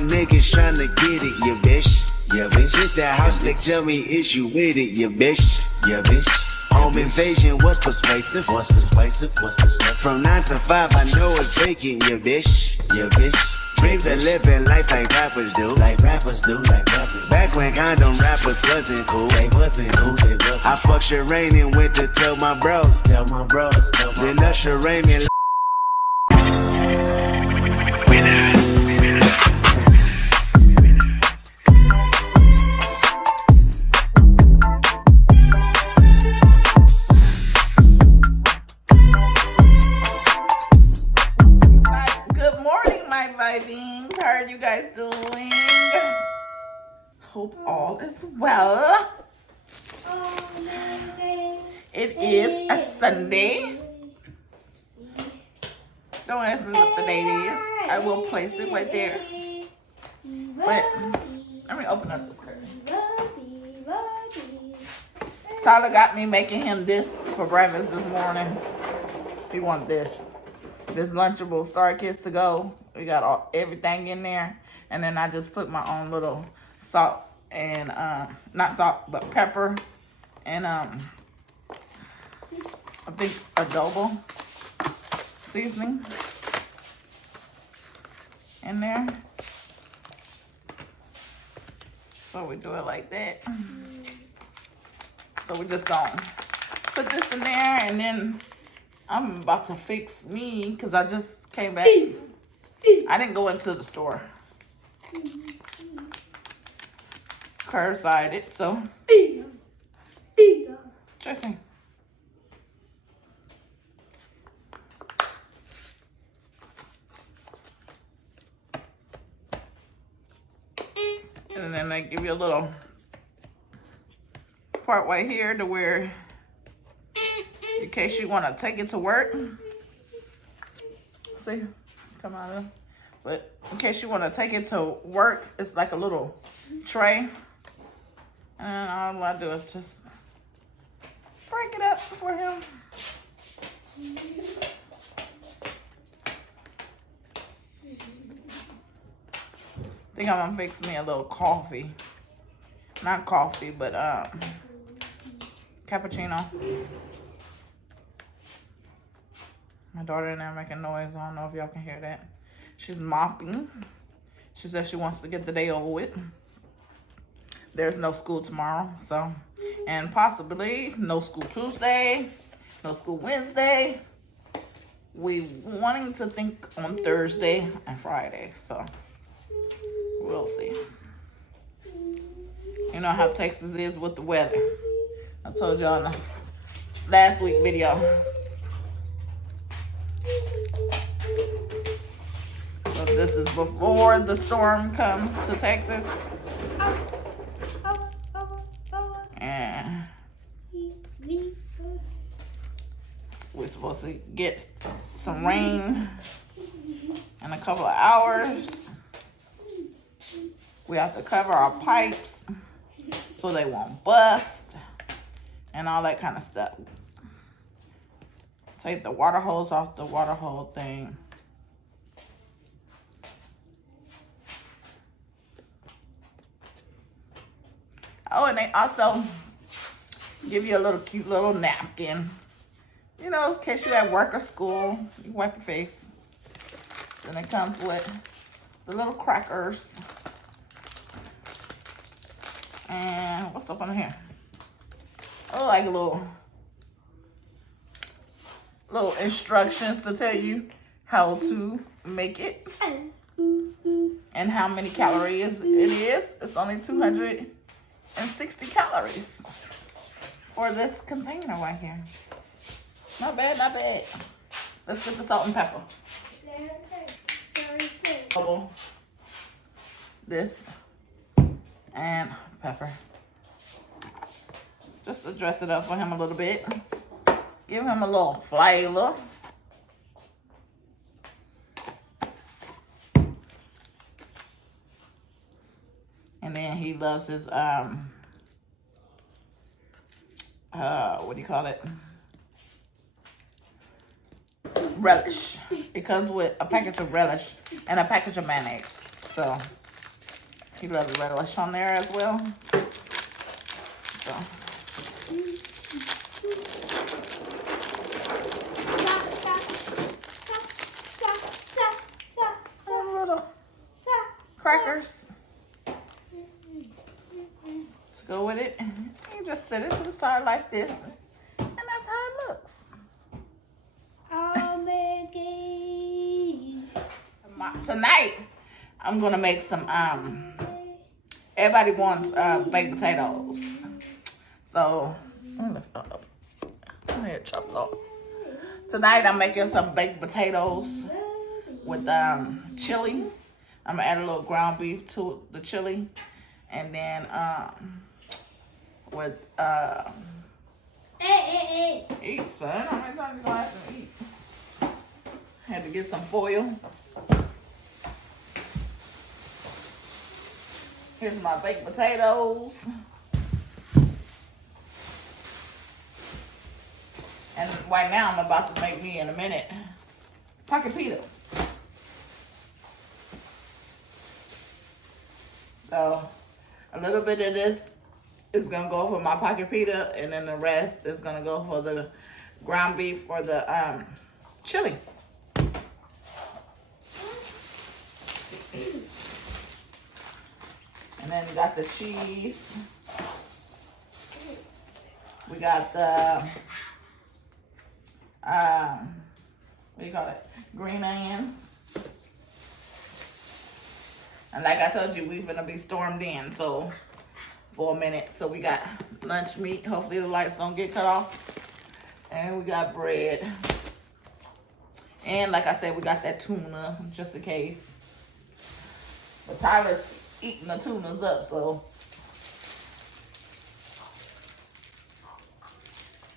my niggas tryna get it, yeah, bitch. Yeah, bitch. Hit that house, like, tell me, is you with it, yeah, bitch. Yeah, bitch. Home invasion was persuasive. What's persuasive? What's persuasive? From 9 to 5, I know it's vacant, yeah, bitch. Yeah, bitch. Dream the living life like rappers do. Like rappers do, like rappers. Back when condom rappers wasn't cool. They wasn't cool, they wasn't. I fucked Sherane and went to tell my bros. Tell my bros. Then Usher Raymond. How are you guys doing? Hope all is well. It is a Sunday. Don't ask me what the date is. I will place it right there. But let me open up this curtain. Tyler got me making him this for breakfast this morning. He wanted this Lunchable Star Kids to go. We got everything in there, and then I just put my own little salt and not salt but pepper and I think adobo seasoning in there. So we do it like that. So we just gonna put this in there, and then I'm about to fix me because I just came back. I didn't go into the store. Curbside it, so. Interesting. And then they give you a little part right here to where, in case you want to take it to work. See? Come out of, but in case you want to take it to work, it's like a little tray, and all I do is just break it up for him. I think I'm gonna fix me a little coffee, not coffee, but cappuccino. My daughter in there making noise. I don't know if y'all can hear that. She's mopping. She says she wants to get the day over with. There's no school tomorrow, so, and possibly no school Tuesday, no school Wednesday. We wanting to think on Thursday and Friday, so we'll see. You know how Texas is with the weather. I told y'all in the last week video. So this is before the storm comes to Texas. And we're supposed to get some rain in a couple of hours. We have to cover our pipes so they won't bust and all that kind of stuff. Take the water hose off the water hole thing. Oh, and they also give you a little cute little napkin. You know, in case you're at work or school, you wipe your face. Then it comes with the little crackers. And what's up on here? Oh, like a little instructions to tell you how to make it and how many calories it is. It's only 260 calories for this container right here. Not bad, not bad. Let's get the salt and pepper. This and pepper. Just to dress it up for him a little bit. Give him a little flavor. And then he loves his, what do you call it? Relish. It comes with a package of relish and a package of mayonnaise. So He loves the relish on there as well. So. Some little crackers to go with it. You just set it to the side like this, and that's how it looks. Tonight, I'm gonna make some. Everybody wants baked potatoes, so chop off. Tonight, I'm making some baked potatoes with chili. I'm gonna add a little ground beef to the chili, and then with eat, son. How many times you gonna have to eat? Had to get some foil. Here's my baked potatoes. And right now I'm about to make me in a minute pocket pita. So a little bit of this is gonna go for my pocket pita, and then the rest is gonna go for the ground beef or the chili. And then we got the cheese. We got the what do you call it? Green onions. And like I told you, we're gonna be stormed in, so for a minute. So we got lunch meat. Hopefully the lights don't get cut off. And we got bread. And like I said, we got that tuna just in case. But Tyler's eating the tunas up, so.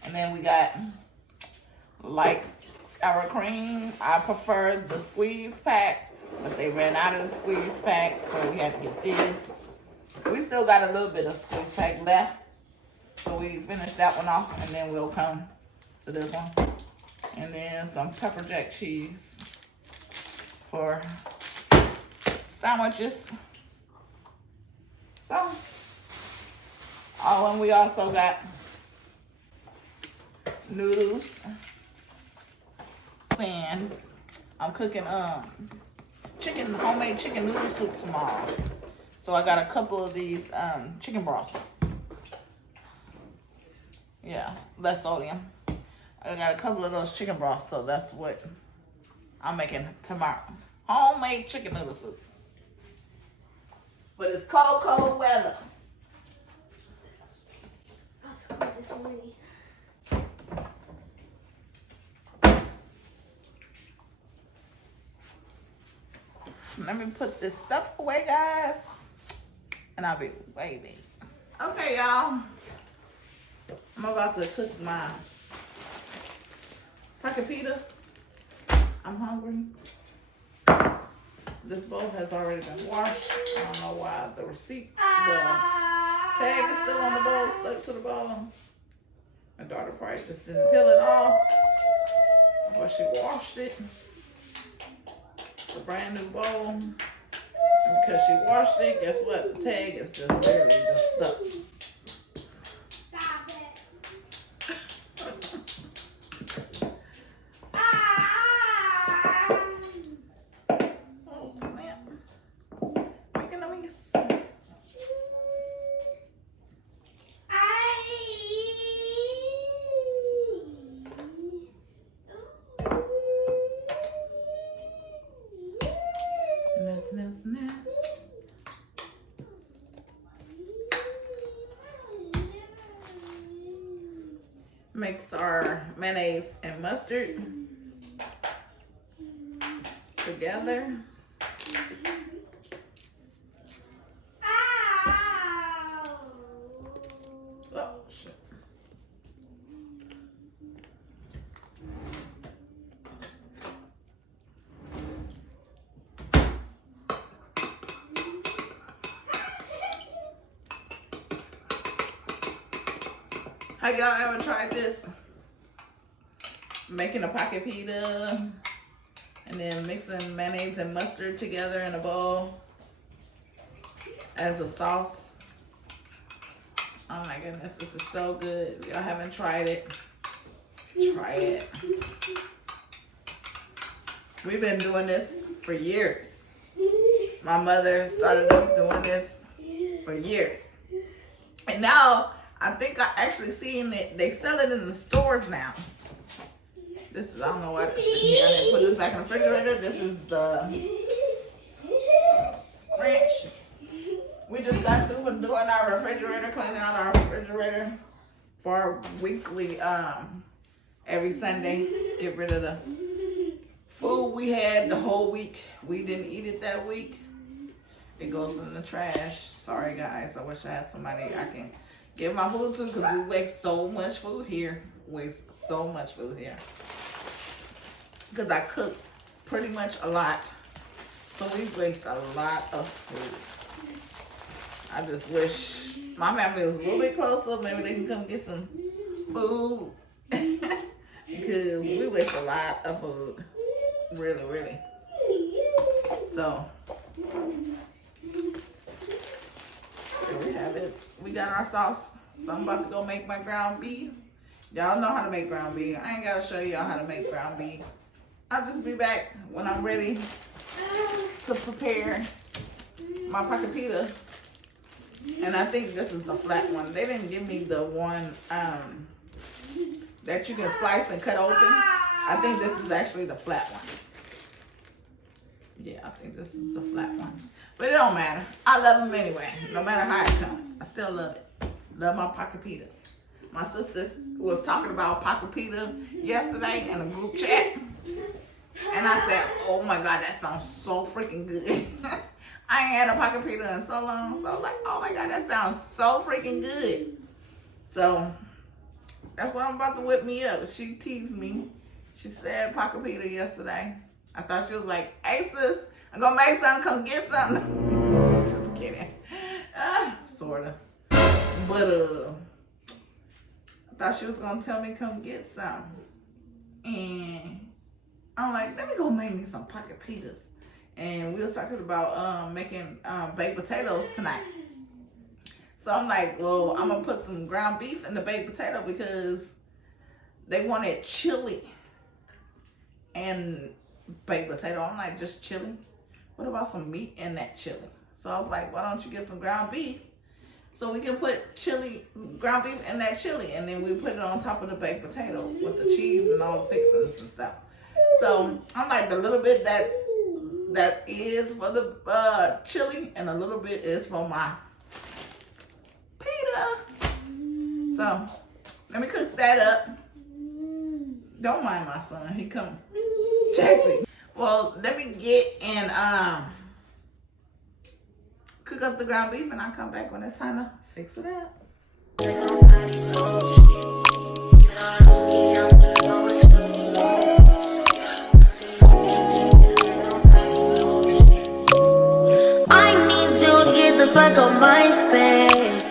And then we got like sour cream. I prefer the squeeze pack, but they ran out of the squeeze pack, so we had to get this. We still got a little bit of squeeze pack left, so we finished that one off, and then we'll come to this one. And then some pepper jack cheese for sandwiches. So, oh, and we also got noodles. And I'm cooking homemade chicken noodle soup tomorrow. So I got a couple of these chicken broths. Yeah, less sodium. I got a couple of those chicken broths, so that's what I'm making tomorrow. Homemade chicken noodle soup. But it's cold, cold weather. That's cold this morning. Let me put this stuff away, guys. And I'll be waiting. Okay, y'all. I'm about to cook my pocket pita. I'm hungry. This bowl has already been washed. I don't know why the tag is still on the bowl, stuck to the bowl. My daughter probably just didn't peel it off, but she washed it. It's a brand new bowl. And because she washed it, guess what? The tag is just barely just stuck. Stop it. Oh, snap. Making a mess. Mix our mayonnaise and mustard together. Oh, shit. Have y'all ever tried this? Making a pocket pita and then mixing mayonnaise and mustard together in a bowl. as a sauce. Oh my goodness, this is so good. If y'all haven't tried it, try it. We've been doing this for years. My mother started us doing this for years. And now, I think I actually seen it. They sell it in the stores now. This is, I don't know why it's sitting here. I put this back in the refrigerator. This is the ranch. We just got through from doing our refrigerator, cleaning out our refrigerator for our weekly, every Sunday. Get rid of the food we had the whole week. We didn't eat it that week. It goes in the trash. Sorry guys, I wish I had somebody I can give my food to, because we waste so much food here. Because I cook pretty much a lot. So we waste a lot of food. I just wish my family was a little bit closer. Maybe they can come get some food. Because we waste a lot of food. Really, really. So, here we have it. We got our sauce. So I'm about to go make my ground beef. Y'all know how to make ground beef. I ain't got to show y'all how to make ground beef. I'll just be back when I'm ready to prepare my pocket pita. And I think this is the flat one. They didn't give me the one that you can slice and cut open. I think this is actually the flat one. Yeah, I think this is the flat one. But it don't matter. I love them anyway. No matter how it comes. I still love it. Love my pocket pitas. My sister was talking about pocket pita yesterday in a group chat. And I said, oh my God, that sounds so freaking good. I ain't had a pocket pita in so long. So I was like, oh my God, that sounds so freaking good. So that's what I'm about to whip me up. She teased me. She said pocket pita yesterday. I thought she was like, hey sis, I'm gonna make something, come get something. Just kidding. Sorta. But I thought she was gonna tell me come get some. And I'm like, let me go make me some pocket pitas. And we was talking about making baked potatoes tonight. So I'm like, well, I'm gonna put some ground beef in the baked potato because they wanted chili and baked potato. I'm like, just chili? What about some meat in that chili? So I was like, why don't you get some ground beef so we can put chili, ground beef in that chili, and then we put it on top of the baked potato with the cheese and all the fixings and stuff. So I'm like, the little bit that is for the chili and a little bit is for my pita. So let me cook that up. Don't mind my son, he come chasing. Well, let me get and cook up the ground beef, and I'll come back when it's time to fix it up. I need you to get the fuck on my space.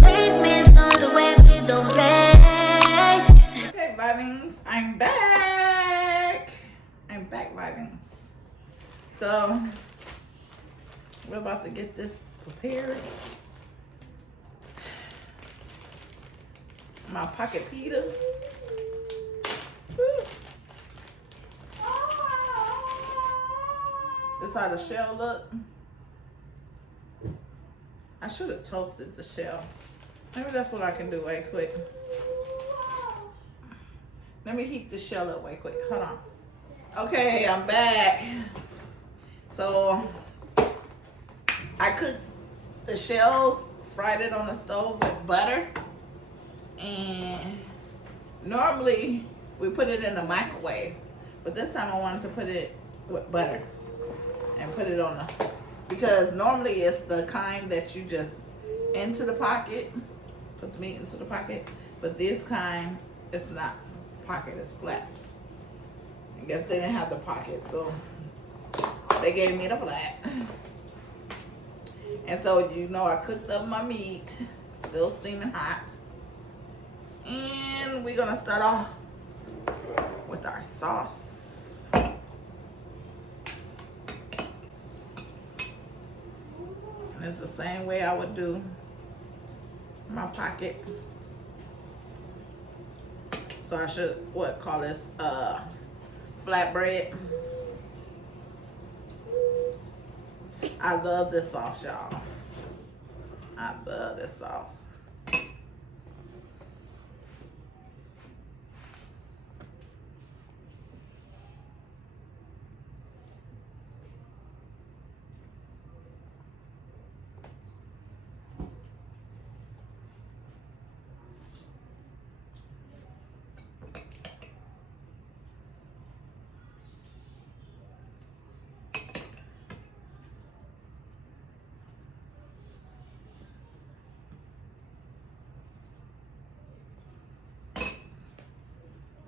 Please miss all the way, please don't play. Okay, vibings, I'm back. I'm back, vibings. So we're about to get this prepared. My pocket pita. This how the shell look. I should have toasted the shell. Maybe that's what I can do right quick. Let me heat the shell up right quick. Hold on. Okay, I'm back. So I cooked the shells, fried it on the stove with butter. And normally we put it in the microwave, but this time I wanted to put it with butter and put it on the, because normally it's the kind that you just into the pocket, put the meat into the pocket, but this kind, it's not pocket, it's flat. I guess they didn't have the pocket, so they gave me the flat. And so, you know, I cooked up my meat, still steaming hot. And we're gonna start off with our sauce. It's the same way I would do my pocket. So I should call this flatbread. I love this sauce, y'all. I love this sauce.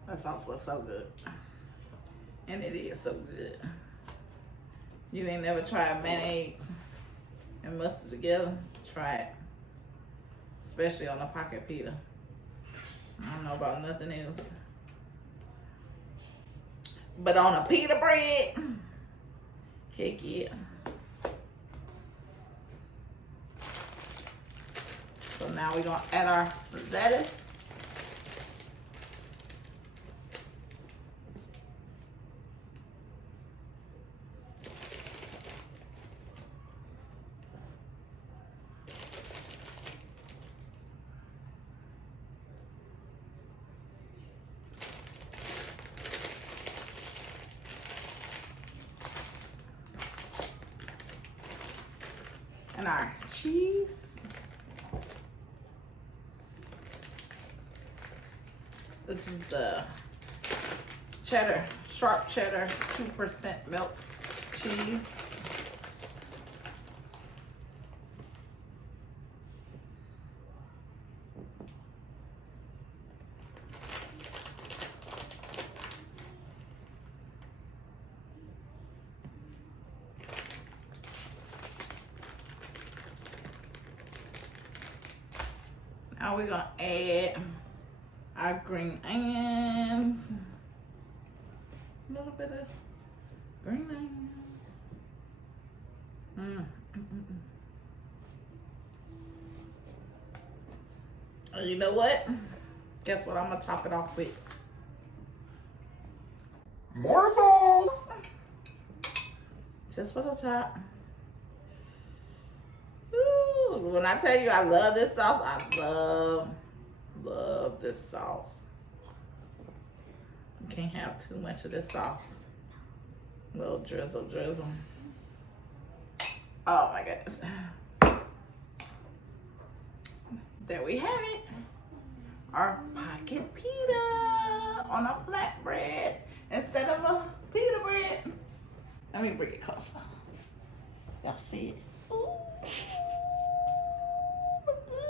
That sauce looks so good. And it is so good. You ain't never tried mayonnaise and mustard together? Try it. Especially on a pocket pita. I don't know about nothing else. But on a pita bread, heck yeah. So now we're gonna add our lettuce. And our cheese. This is the cheddar, sharp cheddar, 2% milk cheese. Now we're gonna add our green onions. A little bit of green onions. And you know what? Guess what I'm gonna top it off with? More sauce. Just for the top. Ooh, when I tell you I love this sauce, I love this sauce. You can't have too much of this sauce. A little drizzle. Oh my goodness. There we have it. Our pocket pita on a flatbread instead of a pita bread. Let me bring it closer. Y'all see it? Ooh. Look good.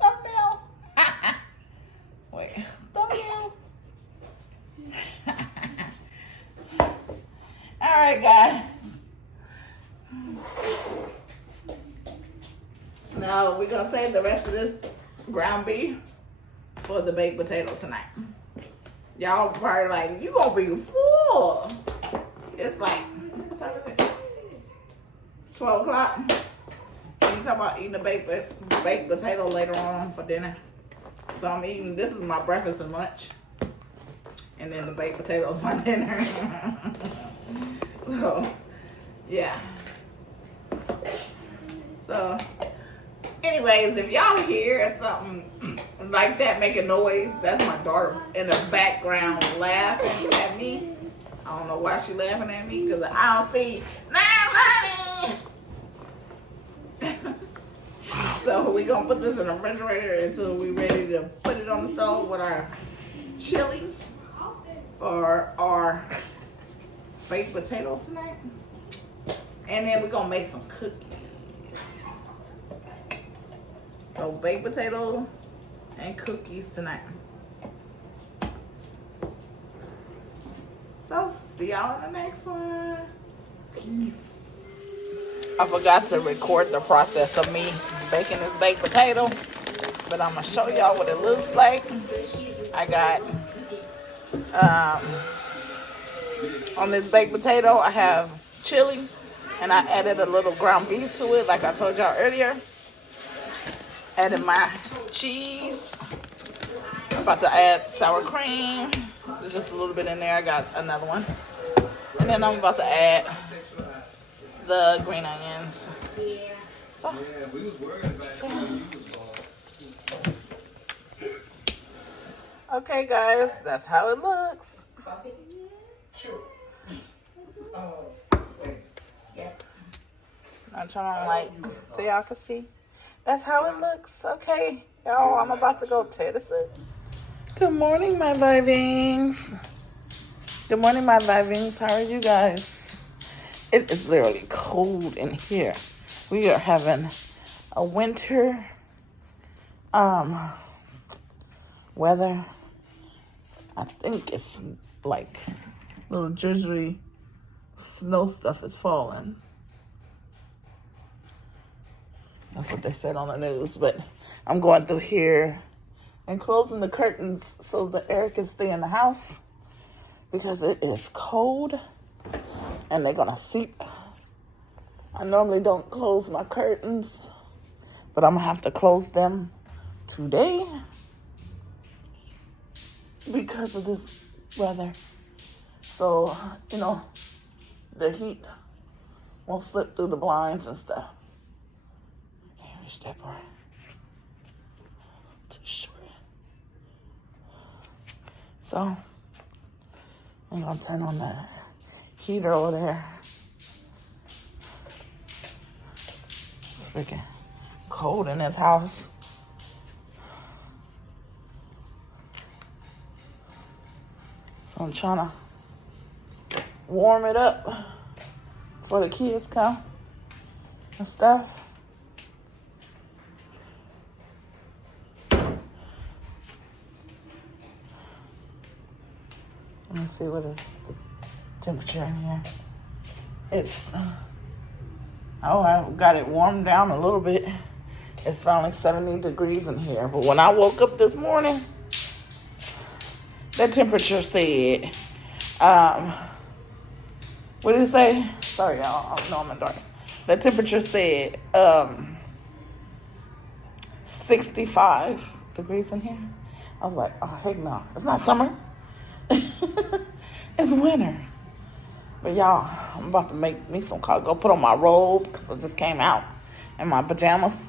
Thumbnail. Wait, thumbnail. All right, guys. Now we're gonna save the rest of this ground beef for the baked potato tonight. Y'all probably like, you gonna be full. It's like, what time is it? 12 o'clock. You talking about eating a baked potato later on for dinner. So I'm eating, this is my breakfast and lunch. And then the baked potato is my dinner. So, yeah. So, anyways, if y'all hear something like that making noise, that's my daughter in the background laughing at me. I don't know why she laughing at me, because I don't see 9:30. So we're going to put this in the refrigerator until we're ready to put it on the stove with our chili for our baked potato tonight. And then we're going to make some cookies. So baked potato and cookies tonight. So see y'all in the next one. Peace. I forgot to record the process of me baking this baked potato, but I'm gonna show y'all what it looks like. I got on this baked potato, I have chili, And I added a little ground beef to it, like I told y'all earlier. Added my cheese. I'm about to add sour cream. There's just a little bit in there. I got another one. And then I'm about to add the green onions. So. Okay, guys, that's how it looks. I'm trying to like so y'all can see. That's how it looks. Okay, y'all, I'm about to go tear this up. Good morning, my vibings. Good morning, my vibings. How are you guys? It is literally cold in here. We are having a winter weather. I think it's like little drizzly snow stuff is falling. That's what they said on the news. But I'm going through here and closing the curtains so the air can stay in the house because it is cold and they're gonna seep. I normally don't close my curtains, but I'm gonna have to close them today because of this weather. So, you know, the heat won't slip through the blinds and stuff. Can't reach that part. Too short. So, I'm gonna turn on the heater over there. It's freaking cold in this house. So I'm trying to warm it up before the kids come and stuff. Let me see what is the temperature in here. It's, I got it warmed down a little bit. It's finally 70 degrees in here. But when I woke up this morning, that temperature said, what did it say? Sorry, y'all, I know I'm in dark. That temperature said 65 degrees in here. I was like, oh, heck no. It's not summer. It's winter. But y'all, I'm about to make me some coffee. Go put on my robe because I just came out in my pajamas.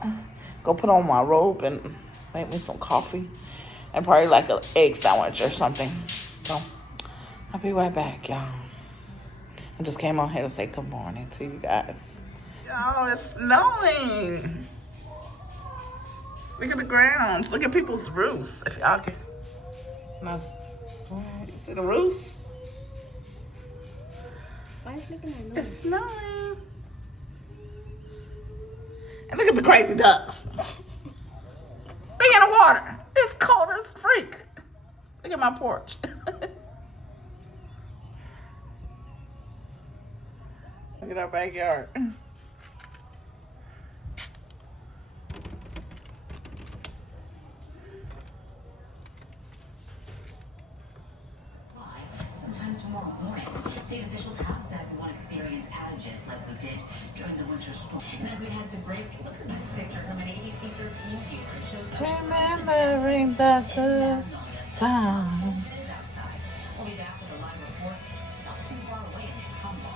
Go put on my robe and make me some coffee. And probably like an egg sandwich or something. So, I'll be right back, y'all. I just came on here to say good morning to you guys. Y'all, it's snowing. Look at the grounds. Look at people's roofs. If y'all can. No, you see the roofs? Why is it making that noise? It's snowing. And look at the crazy ducks. They in the water. It's cold as freak. Look at my porch. Look at our backyard. Sometime tomorrow morning, state officials have said we won't experience outages like we did during the winter storm. And as we head to break, look at this picture from an ABC 13 viewer. It shows Remembering the good times. outside. We'll be back with a live report not too far away in Tacoma.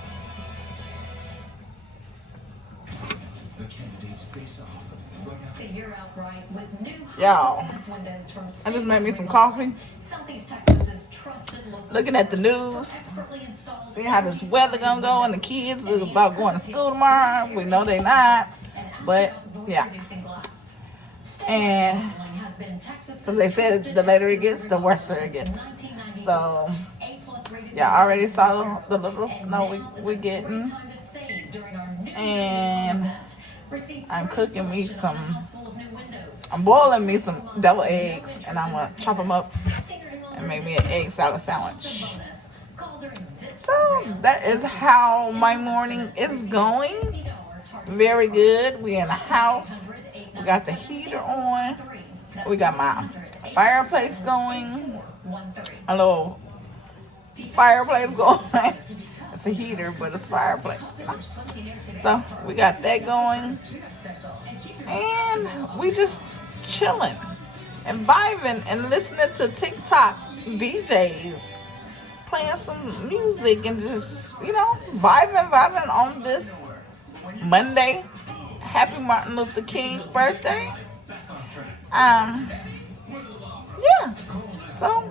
The candidates face off. You're outright with new Y'all, windows from I just made me some coffee. Southeast Texas's trusted local Looking at the news. expertly installed See how this weather gonna go, and the kids are about going to school tomorrow. We know they not, but yeah. producing glass. And Has been Texas because they said the later it gets, the worse it gets. 1990 So A+ rated. yeah, I already saw the little snow we getting, Time to save during our new and Receive I'm cooking me some. full of new windows. I'm boiling me some devil eggs, and I'm gonna chop them up and make me an egg salad sandwich. Call during this So that is how my morning is going. Very good. We in the house. We got the heater on. We got my fireplace going. A little fireplace going. It's a heater, but it's fireplace. So we got that going, and we just chilling and vibing and listening to TikTok DJs playing some music and just, you know, vibing on this Monday. Happy Martin Luther King birthday. Yeah. So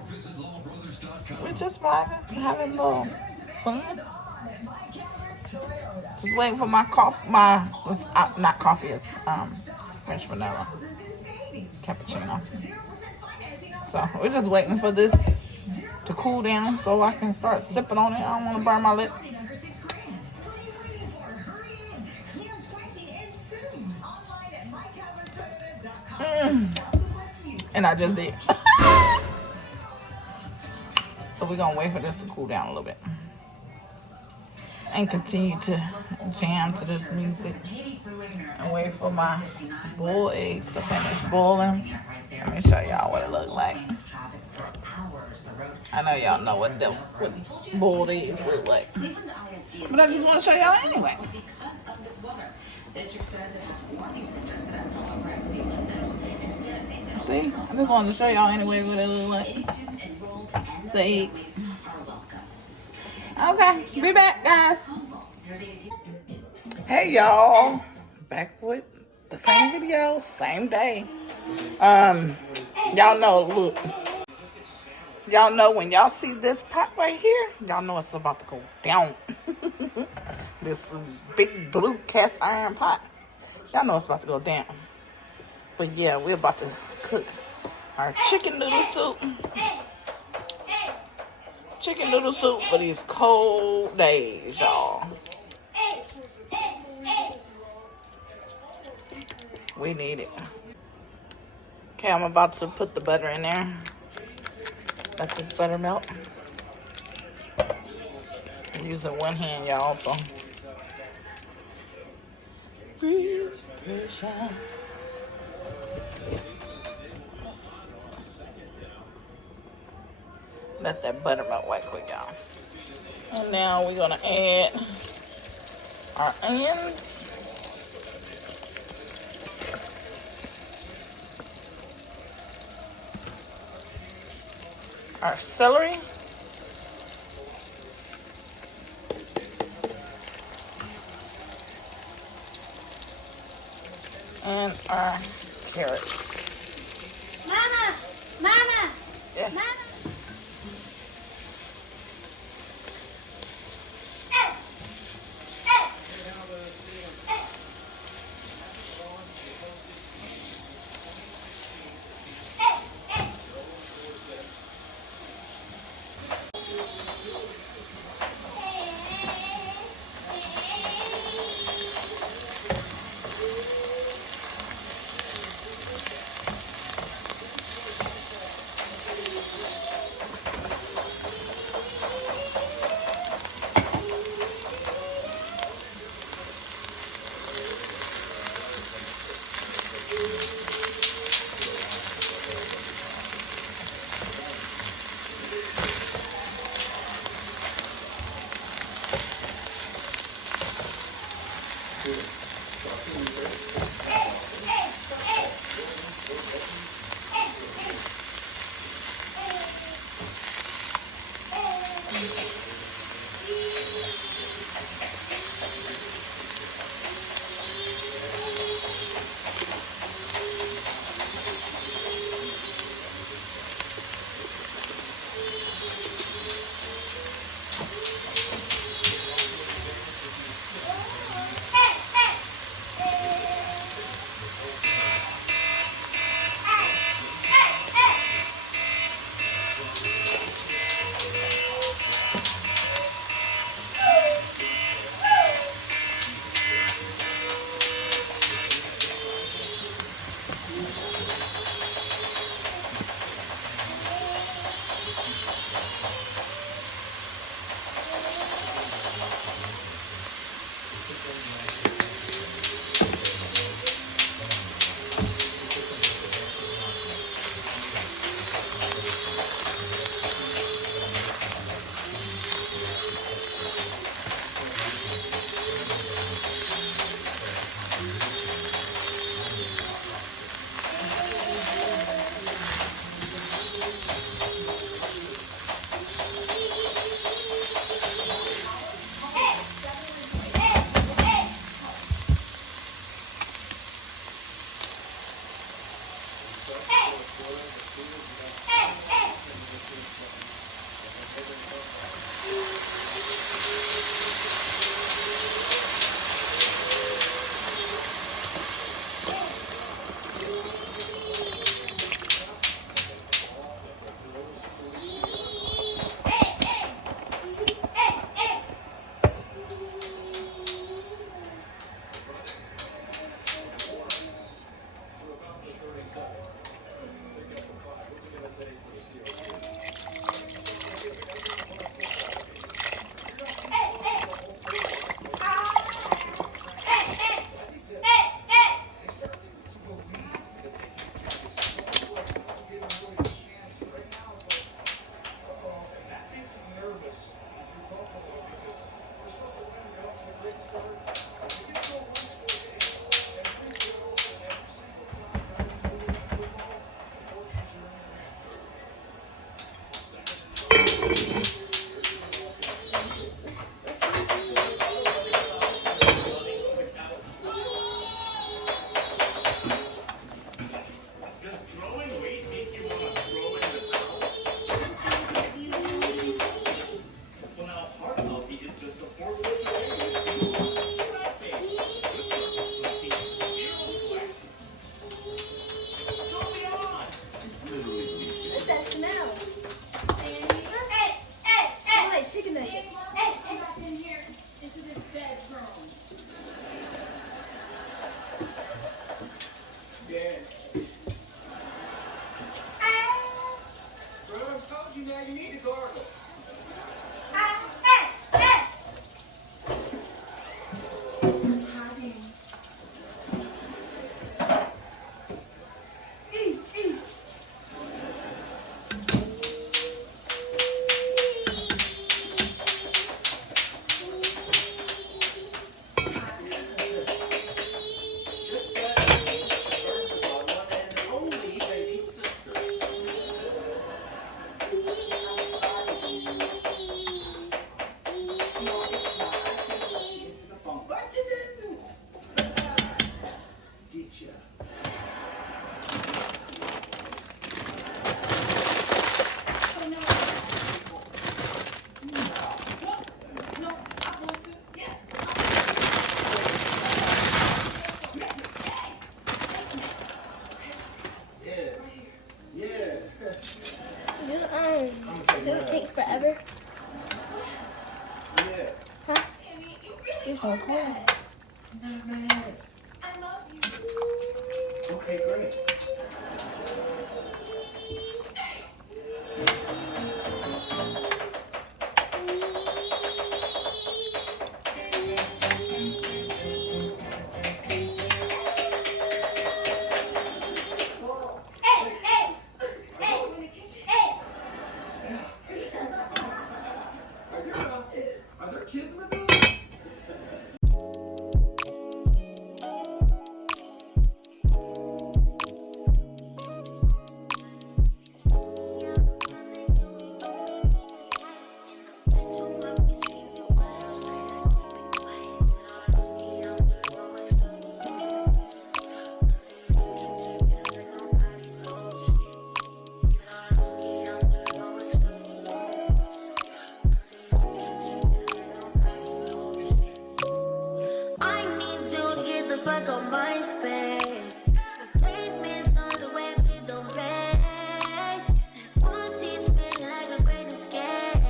we're just vibing, having a little fun. Just waiting for my coffee. Not coffee. It's French vanilla cappuccino. So we're just waiting for this to cool down so I can start sipping on it. I don't want to burn my lips. And I just did. So we're gonna wait for this to cool down a little bit and continue to jam to this music and wait for my boiled eggs to finish boiling. Let me show y'all what it looks like. I know y'all know what boiled eggs look like, but I just want to show y'all anyway. See, I just wanted to show y'all anyway what it look like. The eggs. Okay, be back, guys. Hey, y'all. Back with the same video, same day. Y'all know, look. Y'all know when y'all see this pot right here, y'all know it's about to go down. This big blue cast iron pot. Y'all know it's about to go down. But yeah, we're about to cook our chicken noodle soup. Chicken noodle soup for these cold days, y'all. We need it. Okay, I'm about to put the butter in there. Let this butter melt. I'm using one hand, y'all, so. Breathe, pressure. Let that butter melt right quick, y'all. And now we're gonna add our onions. Our celery. And our carrots. Mama! Yeah. Mama! ever? Yeah. Huh? It's okay. Okay, great. Are there kids in the building? I need you to get the fuck on my space. Basement's not the way, please don't play. Once he's spinning like a great escape.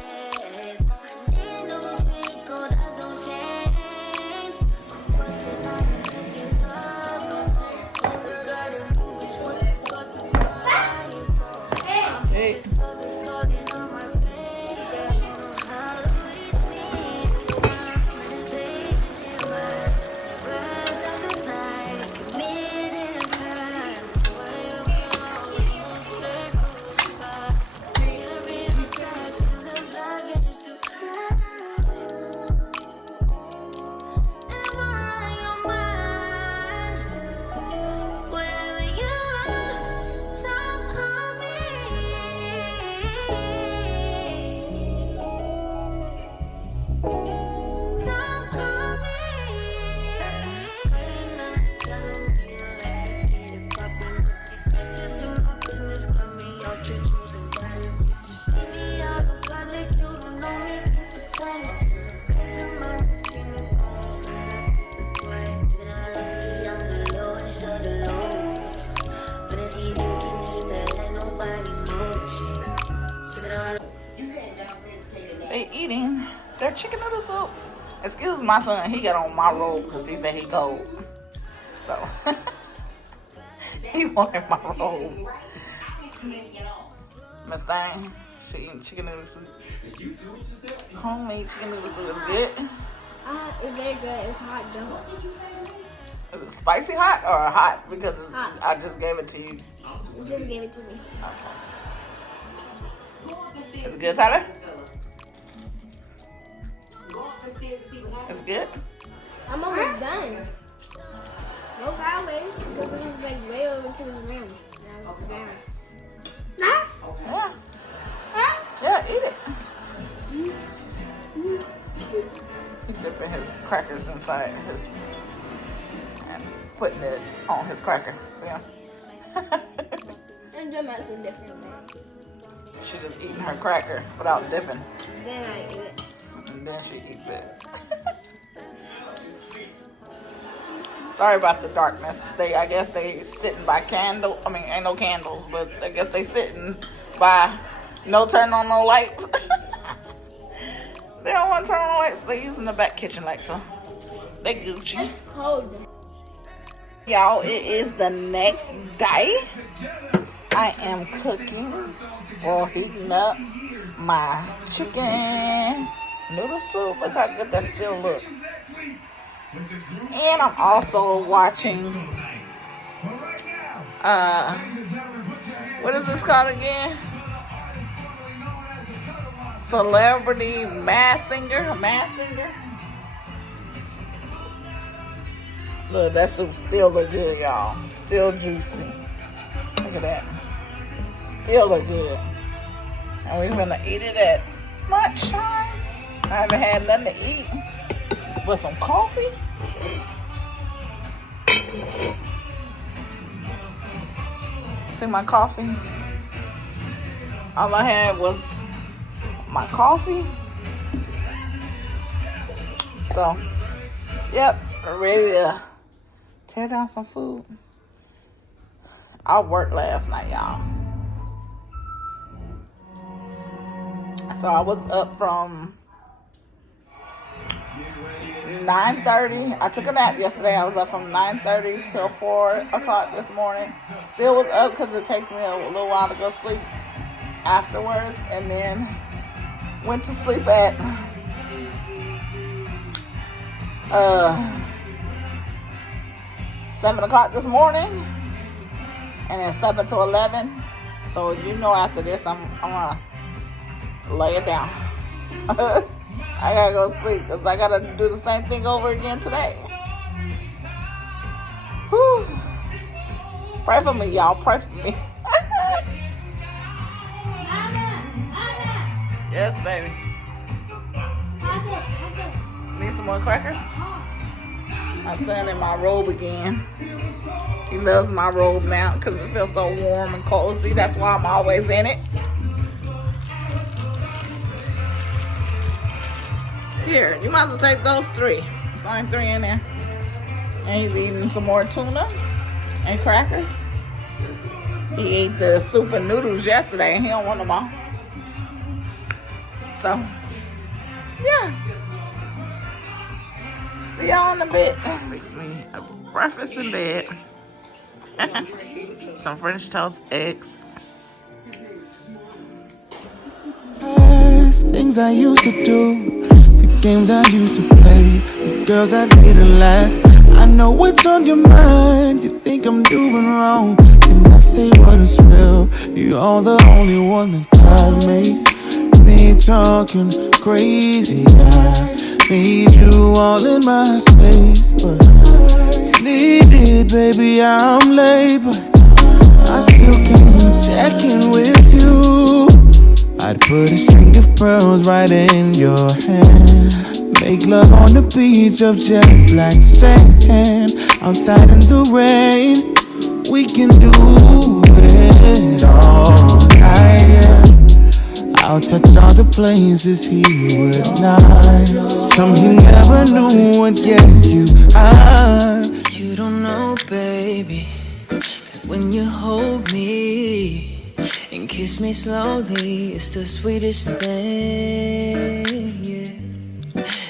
Need a new drink, cold eyes don't change. I'm fucking up and picking up. Oh my god, and you bitch, what the fuck you crying for? Hey. Stuff is starting on my face. You know how to reach me. Many days in my words as a lie. Committed a crime. Why you won't say goodbye? You're in the side 'cause I'm not just too high. And I'm on your mind. Wherever you are, don't call me. Don't call me. Another shadow, me like they get it poppin'. These bitches I'm up in this got me out your choosing violence. If you see me out in public, you don't know me, keep it silent. Picture mine screaming all the side, I keep it quiet. Then I risky on the low and show the lows. But if you can keep it, let nobody know shit. Keep it on. They eating their chicken noodle soup. Excuse my son, he got on my robe because he said he cold. So he wanted my robe. Miss Thing, she eating chicken noodle soup. Homemade chicken noodle soup is good. It's very good. It's hot though. Is it spicy hot or hot? Because Hot. I just gave it to you. You just gave it to me. Okay. Is it good, Tyler? It's good? I'm almost done. Go far away because it was like way over to the rim. That was down. Yeah. Yeah, eat it. He dipping his crackers inside his and putting it on his cracker. See him? And Jim has a different way. She just eating her cracker without dipping, Then I eat it. and then she eats it. Sorry about the darkness. I guess they sitting by candle. I mean, ain't no candles, but I guess they sitting by no turn on no lights. They don't want to turn on the lights. They using the back kitchen light, so they Gucci. It's cold. Y'all, it is the next day. I am cooking or heating up my chicken noodle soup. Look how good that still looks. And I'm also watching, what is this called again? Celebrity Masked Singer. Look, that soup still look good, y'all. Still juicy. Look at that. Still look good. And we're gonna eat it at lunchtime. I haven't had nothing to eat but some coffee. See my coffee? All I had was my coffee. So, yep, we're ready to tear down some food. I worked last night, y'all. So I was up from 9:30. I took a nap yesterday. I was up from 9:30 till 4 o'clock this morning. Still was up because it takes me a little while to go sleep afterwards. And then went to sleep at 7 o'clock this morning. And then slept until 11. So you know after this I'm gonna lay it down. I gotta go to sleep because I gotta do the same thing over again today. Whew. Pray for me, y'all. Pray for me. Yes, baby. Need some more crackers? My son in my robe again. He loves my robe now because it feels so warm and cozy. That's why I'm always in it. Here, you might as well take those 3. There's only 3 in there. And he's eating some more tuna and crackers. He ate the soup and noodles yesterday and he don't want them all. So, yeah. See y'all in a bit. Fix me a breakfast in bed. Some French toast, eggs. Things I used to do, the games I used to play, the girls I didn't last. I know what's on your mind. You think I'm doing wrong? Can I say what is real? You're the only one that got me talking crazy. I need you all in my space, but I need it, baby. I'm late, but I still can't check in with you. I'd put a string of pearls right in your hand, make love on the beach of jet black sand, outside in the rain. We can do it all night, yeah. I'll touch all the places he would not. Some he never knew would get you high. You don't know, baby, 'cause when you hold me and kiss me slowly, it's the sweetest thing, yeah.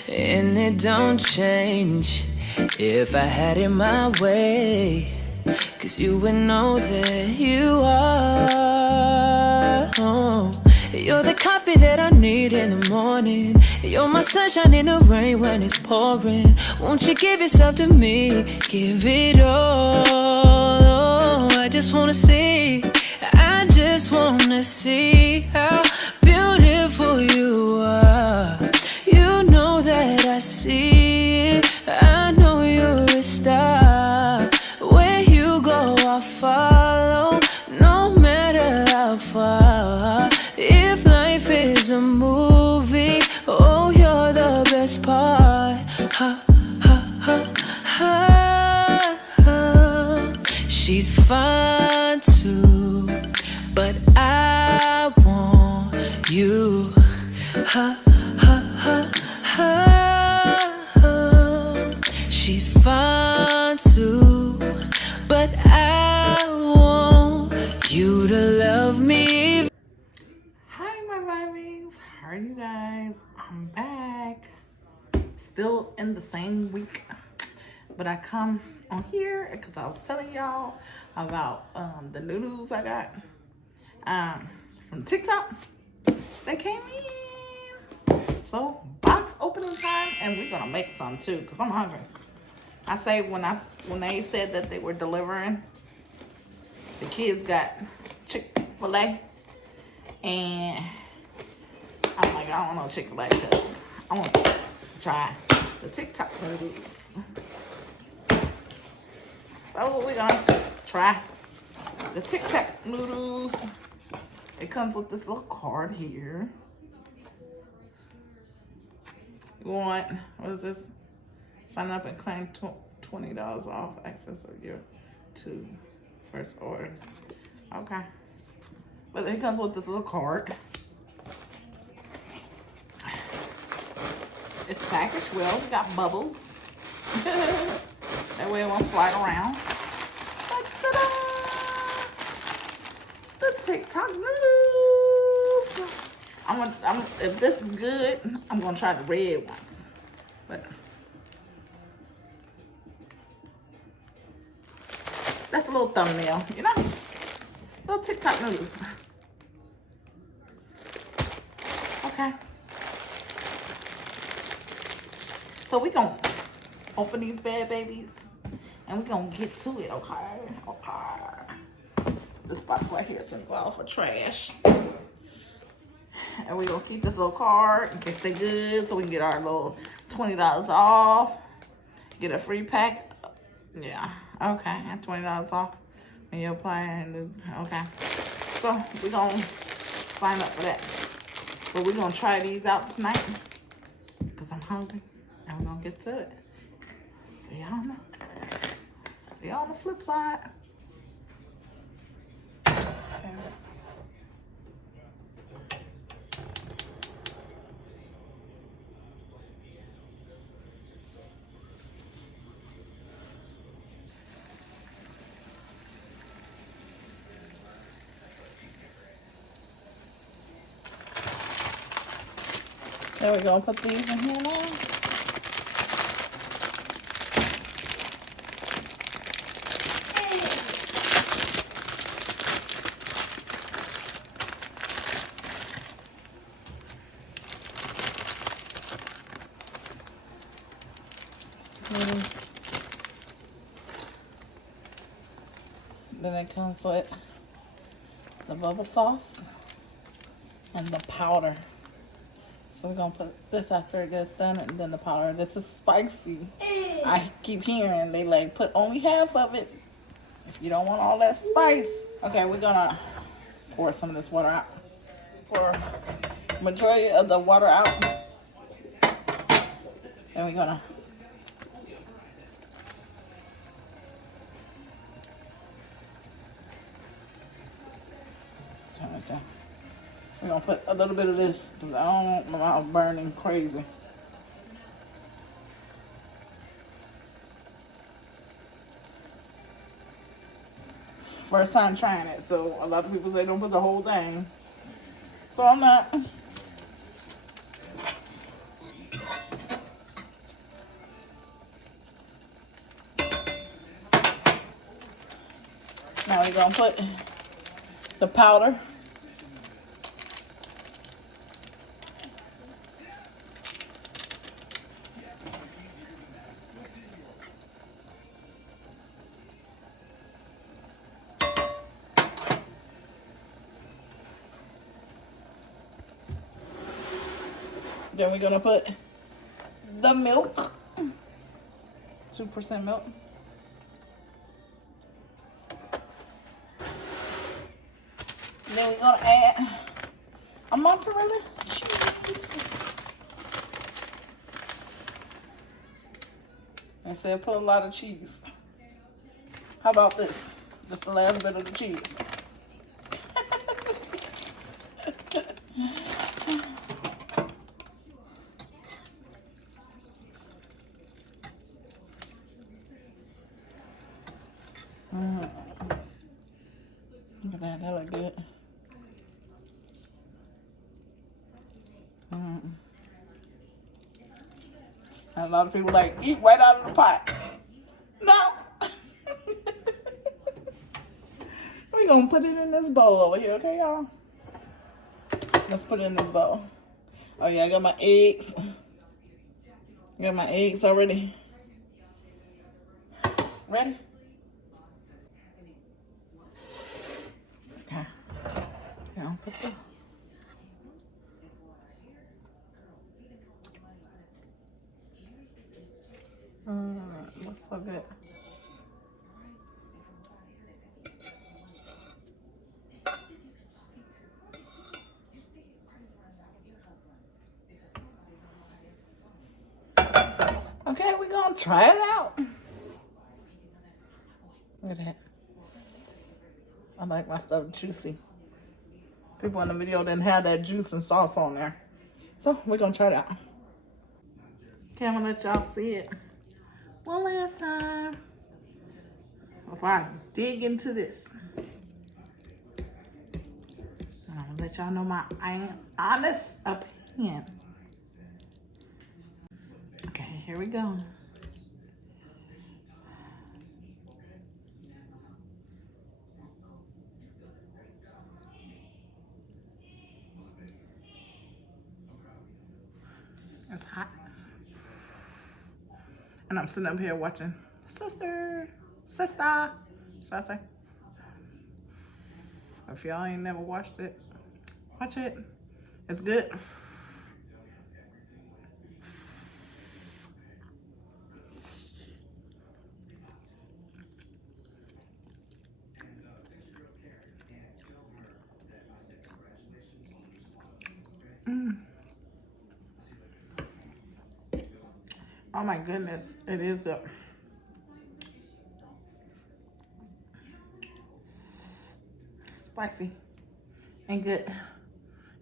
And it don't change if I had it my way, 'cause you would know that you are. Oh, you're the coffee that I need in the morning. You're my sunshine in the rain when it's pouring. Won't you give yourself to me? Give it all. I just wanna see, I just wanna see how beautiful you are. You know that I see it. I know you're a star. Where you go, I'll follow, no matter how far. If life is a movie, oh, you're the best part. Ha, ha, ha, ha. She's fine too, but I want you. Ha, ha, ha, ha. She's fine too, but I want you to love me. Hi, my vibings. How are you guys? I'm back. Still in the same week, but I come on here because I was telling y'all about the noodles I got from TikTok. They came in. So box opening time, and we're gonna make some too because I'm hungry. I say when they said that they were delivering, the kids got Chick-fil-A, and I'm like, I don't know Chick-fil-A because I want to try the TikTok noodles. So we're gonna try the TikTok noodles. It comes with this little card here. You want, what is this? Sign up and claim $20 off access of your 2 first orders. Okay. But it comes with this little card. It's packaged well. We got bubbles. That way it won't slide around. Ta-da! The TikTok noodles. If this is good, I'm gonna try the red ones. But that's a little thumbnail, you know? Little TikTok news. Okay. So we gonna open these bad babies and we gonna get to it, okay? Okay. This box right here is gonna go out for trash. And we gonna keep this little card in case they good, so we can get our little $20 off. Get a free pack. Yeah, okay, and $20 off when you apply and okay. So we gonna sign up for that. But we're gonna try these out tonight because I'm hungry and we're gonna get to it. See you on the flip side. There we go, put these in here now. Then it comes with the bubble sauce and the powder. So we're gonna put this after it gets done and then the powder. This is spicy. I keep hearing they like put only half of it if you don't want all that spice. Okay, we're gonna pour some of this water out. Pour majority of the water out. And we're gonna turn it down. We're gonna put a little bit of this because I don't want my mouth burning crazy. First time trying it, so a lot of people say don't put the whole thing. So I'm not. Now we're gonna put the powder. Then we're gonna put the milk, 2% milk. Then we're gonna add a mozzarella cheese. I said put a lot of cheese. How about this? Just the last bit of the cheese. Look at that, that look good. And a lot of people like, eat right out of the pot. No. We're gonna put it in this bowl over here, okay, y'all? Let's put it in this bowl. Oh yeah, I got my eggs. I got my eggs already. Ready? Okay. Now put the looks so good. Okay, we're gonna try it out. Look at that. I like my stuff juicy. People in the video didn't have that juice and sauce on there. So we're gonna try it out. Okay, I'm gonna let y'all see it one last time before I dig into this. I'm gonna let y'all know my honest opinion. Okay, here we go. It's hot. And I'm sitting up here watching Sister. Should I say? If y'all ain't never watched it, watch it. It's good. Oh my goodness, it is good. Spicy and good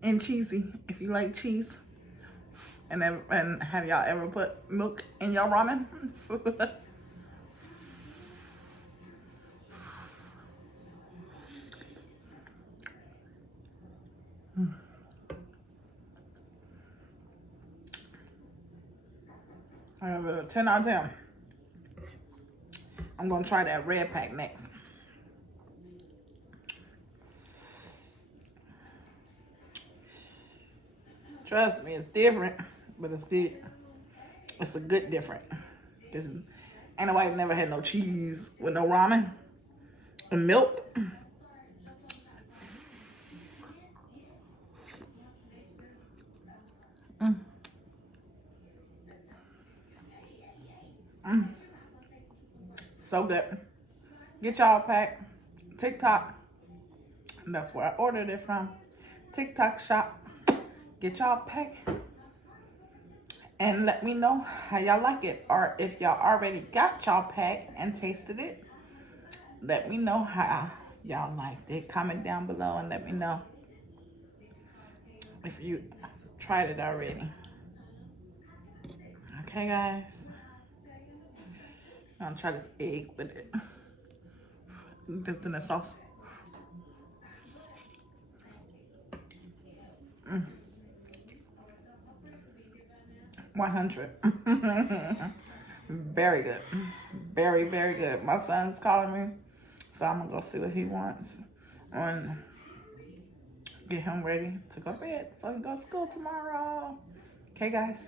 and cheesy if you like cheese. And have y'all ever put milk in your ramen? I have a 10 out of 10. I'm gonna try that red pack next. Trust me, it's different, but it's good. It's a good different. Cause ain't nobody never had no cheese with no ramen and milk. So good. Get y'all a pack. TikTok. That's where I ordered it from. TikTok shop. Get y'all a pack. And let me know how y'all like it. Or if y'all already got y'all pack and tasted it, let me know how y'all liked it. Comment down below and let me know if you tried it already. Okay, guys. I'm gonna try this egg with it. Dipped in the sauce. 100. Very good. Very, very good. My son's calling me, so I'm gonna go see what he wants and get him ready to go to bed so he can go to school tomorrow. Okay, guys.